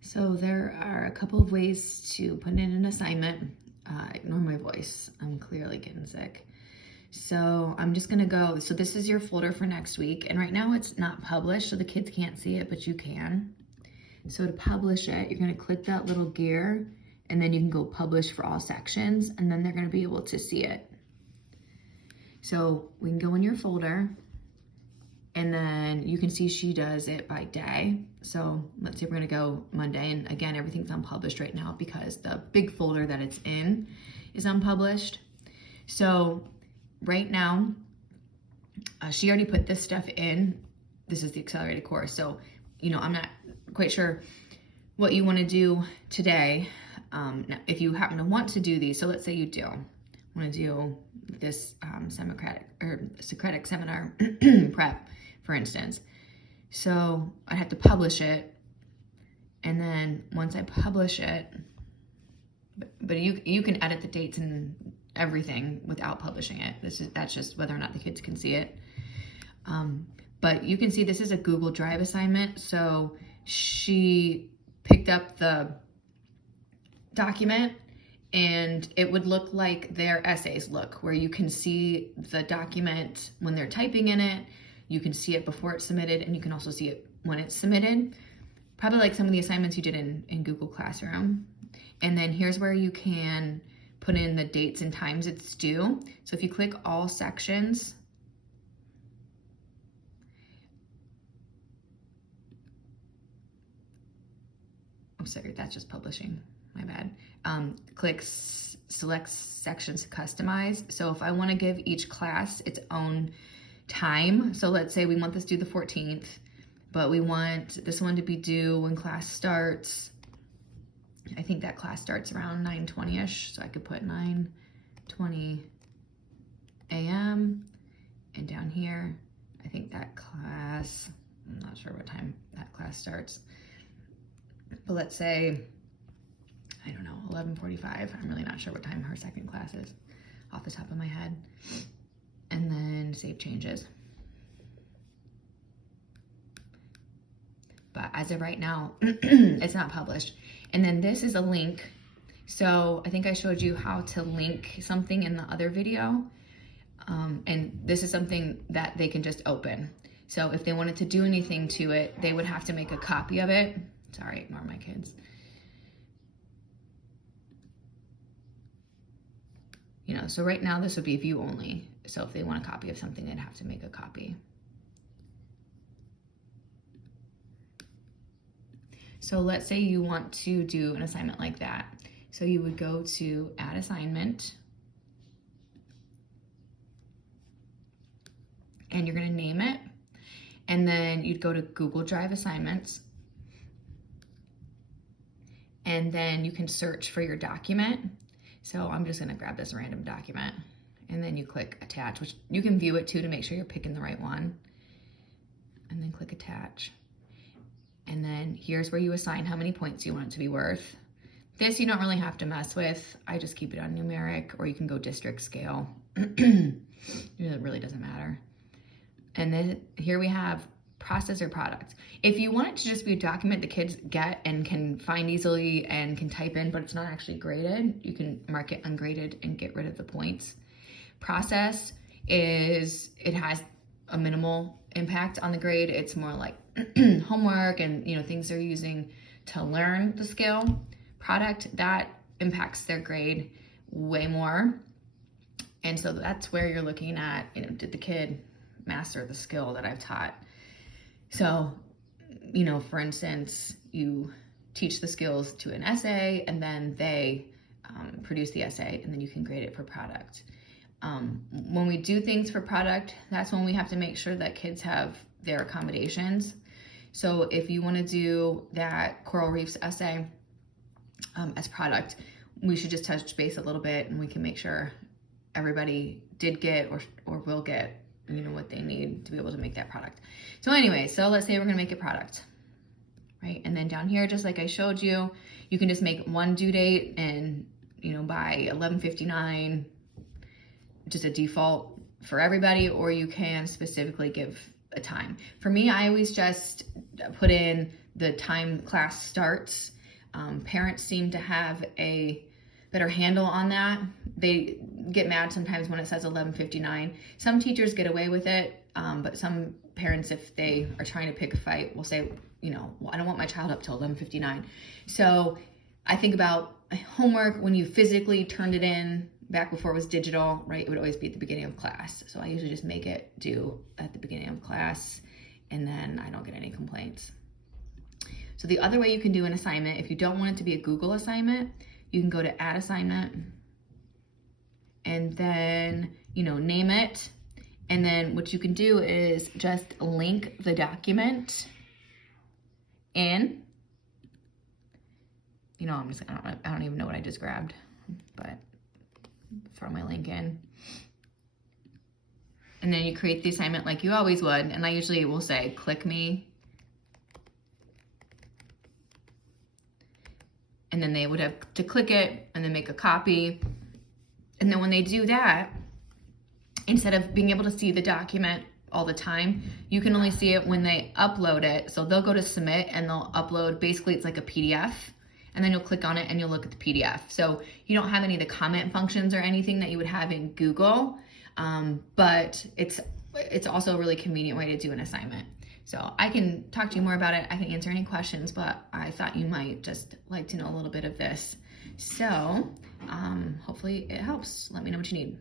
So there are a couple of ways to put in an assignment. Ignore my voice. I'm clearly getting sick. So I'm just gonna go. So this is your folder for next week. And right now it's not published, so the kids can't see it, but you can. So to publish it, you're gonna click that little gear and then you can go publish for all sections and then they're gonna be able to see it. So we can go in your folder and then you can see she does it by day. So let's say we're gonna go Monday, and again, everything's unpublished right now because the big folder that it's in is unpublished. So right now, she already put this stuff in. This is the accelerated course. So, I'm not quite sure what you wanna do today. Now, if you happen to want to do these, so let's say you do wanna do this Socratic seminar prep, for instance. So I'd have to publish it, and then once I publish it, but you can edit the dates and everything without publishing it. That's just whether or not the kids can see it. But you can see this is a Google Drive assignment. So she picked up the document and it would look like their essays look, where you can see the document when they're typing in it, you can see it before it's submitted, and you can also see it when it's submitted. Probably like some of the assignments you did in Google Classroom. And then here's where you can put in the dates and times it's due. So if you click all sections, oh, sorry, that's just publishing, my bad. Click select sections to customize. So if I want to give each class its own time, so let's say we want this due the 14th, but we want this one to be due when class starts. I think that class starts around 9:20ish, so I could put 9:20 a.m. and down here, I think that class, I'm not sure what time that class starts, but let's say, I don't know, 11:45. I'm really not sure what time her second class is off the top of my head. And then save changes. But as of right now, it's not published. And then this is a link. So I think I showed you how to link something in the other video. And this is something that they can just open. So if they wanted to do anything to it, they would have to make a copy of it. Sorry, ignore my kids. So right now this would be view only. So if they want a copy of something, they'd have to make a copy. So let's say you want to do an assignment like that. So you would go to add assignment, and you're gonna name it. And then you'd go to Google Drive assignments, and then you can search for your document. So I'm just gonna grab this random document, and then you click attach, which you can view it too to make sure you're picking the right one. And then click attach. And then here's where you assign how many points you want it to be worth. This you don't really have to mess with. I just keep it on numeric, or you can go district scale. It really doesn't matter. And then here we have process or product. If you want it to just be a document the kids get and can find easily and can type in, but it's not actually graded, you can mark it ungraded and get rid of the points. Process is, it has a minimal impact on the grade. It's more like homework and things they're using to learn the skill. Product, that impacts their grade way more. And so that's where you're looking at, did the kid master the skill that I've taught? So, for instance, you teach the skills to an essay, and then they produce the essay, and then you can grade it for product. When we do things for product, that's when we have to make sure that kids have their accommodations. So if you want to do that coral reefs essay as product, we should just touch base a little bit, and we can make sure everybody did get or will get what they need to be able to make that product. So anyway, so let's say we're gonna make a product, right? And then down here, just like I showed you, you can just make one due date and by 11:59, just a default for everybody, or you can specifically give a time. For me, I always just put in the time class starts. Parents seem to have a better handle on that. They get mad sometimes when it says 11:59. Some teachers get away with it, but some parents, if they are trying to pick a fight, will say, well, I don't want my child up till 11:59. So I think about homework when you physically turned it in back before it was digital, right? It would always be at the beginning of class. So I usually just make it due at the beginning of class, and then I don't get any complaints. So the other way you can do an assignment, if you don't want it to be a Google assignment, you can go to add assignment and then, name it. And then what you can do is just link the document in. I don't even know what I just grabbed, but throw my link in. And then you create the assignment like you always would. And I usually will say, click me. And then they would have to click it and then make a copy. And then when they do that, instead of being able to see the document all the time, you can only see it when they upload it. So they'll go to submit and they'll upload, basically it's like a PDF, and then you'll click on it and you'll look at the PDF. So you don't have any of the comment functions or anything that you would have in Google, but it's also a really convenient way to do an assignment. So I can talk to you more about it. I can answer any questions, but I thought you might just like to know a little bit of this. So hopefully it helps. Let me know what you need.